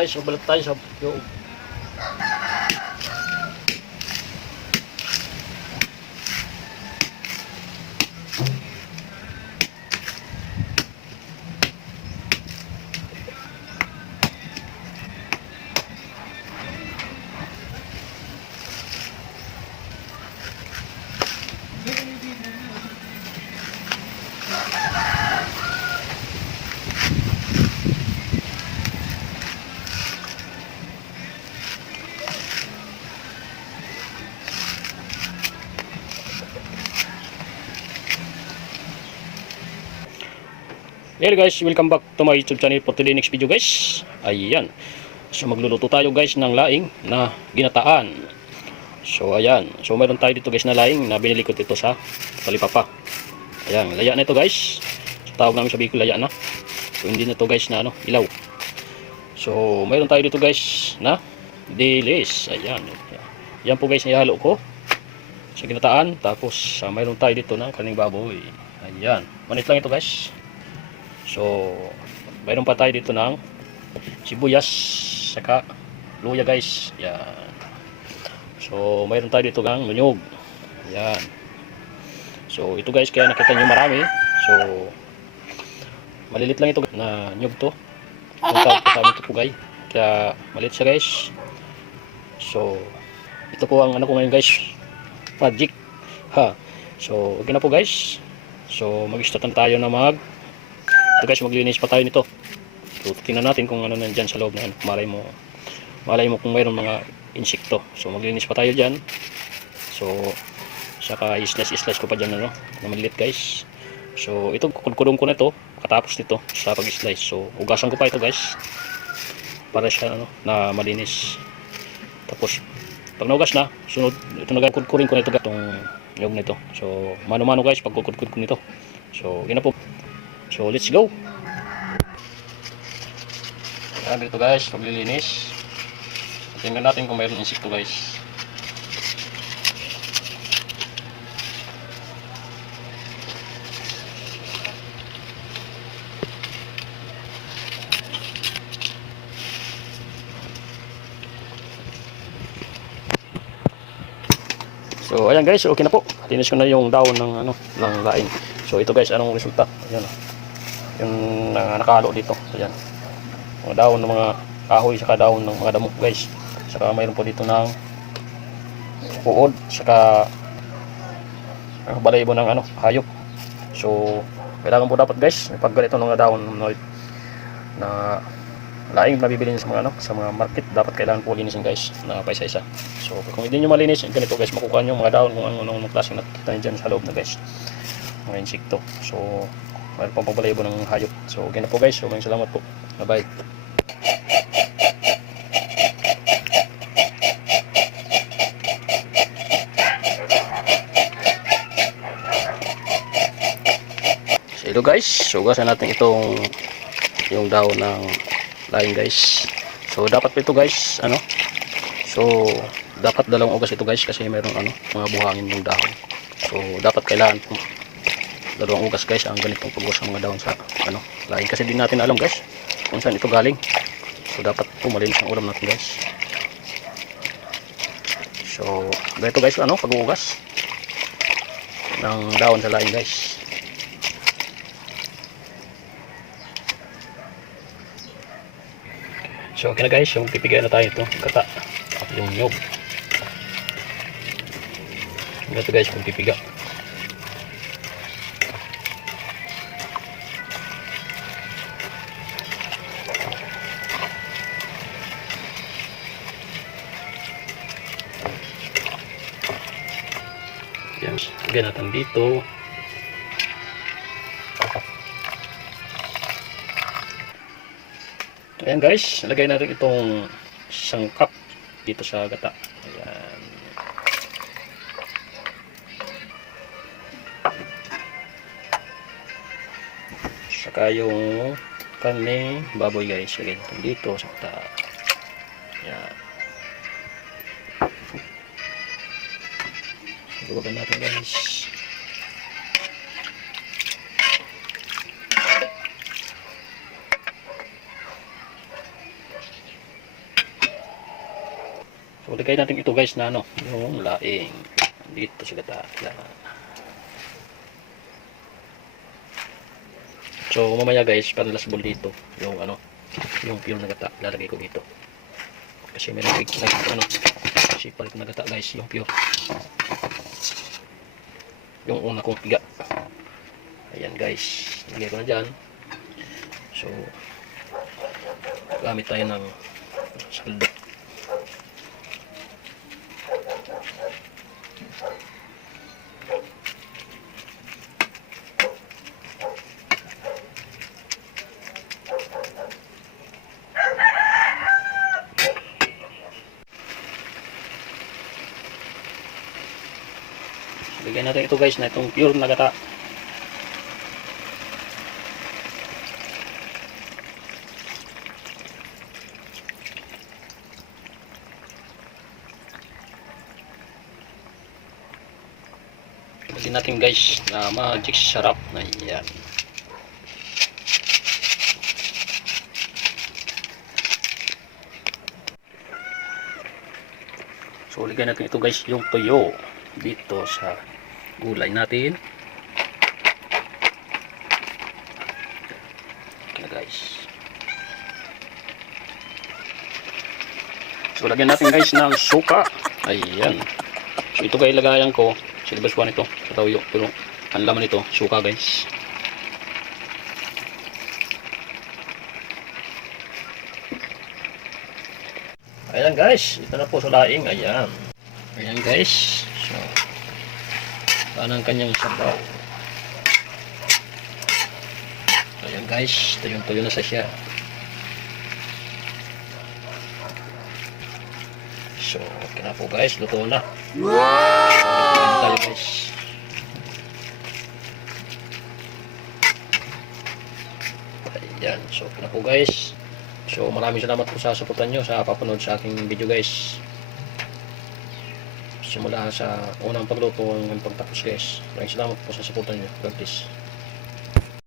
guys, so balik tayo sa loob. Hello guys, welcome back to my YouTube channel for today next video guys. Ayan. So magluluto tayo guys ng laing na ginataan. So ayan. So mayroon tayo dito guys na laing na binili ko dito sa Talipapa. Ayan, laya na ito guys. So tawag namin sa Bicol laya na. So hindi na to guys na ilaw. So mayroon tayo dito guys na dilis. Ayan. Yan po guys nihalo ko sa ginataan. Tapos mayroon tayo dito ng kaning baboy. Ayan. Manit lang ito guys. So, mayroon pa tayo dito ng sibuyas saka luya guys. Yan. So, mayroon tayo dito ng lunyog. Yan. So, ito guys kaya nakita nyo marami. So, malilit lang ito na nyug to. Kung tawag ko sa amin ito po guys. Kaya maliit siya guys. So, ito po ang ano ko ngayon guys. Magic. Ha. So, okay na po guys. So, mag-start na tayo na ito guys, maglinis pa tayo nito. So, tingnan natin kung ano nandyan sa loob na yan. Malay mo kung mayroong mga insekto. So, maglinis pa tayo dyan. So, saka islas ko pa dyan, na maliit guys. So, ito, kukudkudong ko na ito. Katapos nito, sa pag-slice. So, ugasan ko pa ito guys. Para siya, na malinis. Tapos, pag naugas na, sunod, ito na kukudkurin ko na ito, itong nyog nito. So, mano-mano guys, pag kukudkud ko nito. So, yun na po. So let's go. Ayan dito guys, paglilinis. Tingnan natin kung mayroon insekto guys. So ayan guys, okay na po. Linis ko na yung daon ng ng laing. So ito guys, anong resulta? Ayan. Yung nakahalo dito. Ayan. Mga daon ng mga kahoy, saka daon ng mga damo guys. Saka mayroon po dito ng uod, saka balayibo ng hayop. So kailangan po dapat guys, pag ganito ng daon na laing na bibili sa mga sa mga market, dapat kailangan po linisin guys na pa isa-isa. So kung hindi niyo malinis ganito guys, makukuha niyo mga daon kung anong klase nakikita niyo dyan sa loob na guys. Mga insekto. So mayroon pang pabalayibo ng hayop. So okay na po guys. So maraming salamat po. Bye bye. So ito guys. So ugasan natin itong yung daon ng laing guys. So dapat ito guys so dapat dalawang ugas ito guys kasi mayroong mga buhangin yung daon. So dapat kailangan dalawang ugas guys ang ganitong pag-ugas ng mga daon sa laing kasi di natin alam guys kung saan ito galing. So dapat po malinis ang ulam natin guys. So ganito guys pag-uugas ng daon sa laing guys. So okay na guys, yung pipigayan na tayo ito kata yung nyog. Ganito guys kung pipiga. Yan, lagyan natin dito. Ayan guys, lagay natin itong sangkap dito sa gata. Ayan. Saka yung kaning baboy guys, lagay natin dito sa gata. Ayan. Lugaban natin guys. So lagay natin ito guys na ano, yung laing dito sa gata. Yan. So mamaya guys, panlasbol dito yung ano, yung pure na gata lalagay ko dito. Kasi meron ano, kasi palit na gata guys, yung pure. Yung una kong piga. Ayan guys, lagay ko na dyan. So gamit tayo ng saldo. Bigyan natin ito guys na itong pure na gata. Lagyan natin guys na magic sarap na yan. So lagyan natin ito guys yung tuyo dito sa gulay natin. Okay guys. So lagyan natin guys ng suka. Ayan. So ito guys lagayan ko. Silabas ko nito sa tuyo. Pero ang laman nito suka guys. Ayan guys. Ito na po sa laing. Ayan. Ayan guys. So ang kanyang sabaw. Ayan guys, tuyo na sa siya. So, okay na po guys, luto na. Wow! Tayo guys. Ayan, so okay na po guys. So, maraming salamat po sa suportan nyo sa papanood sa aking video guys. Simula sa unang pagluto hanggang pagtapos guys. Maraming salamat po sa suportan nyo. God bless.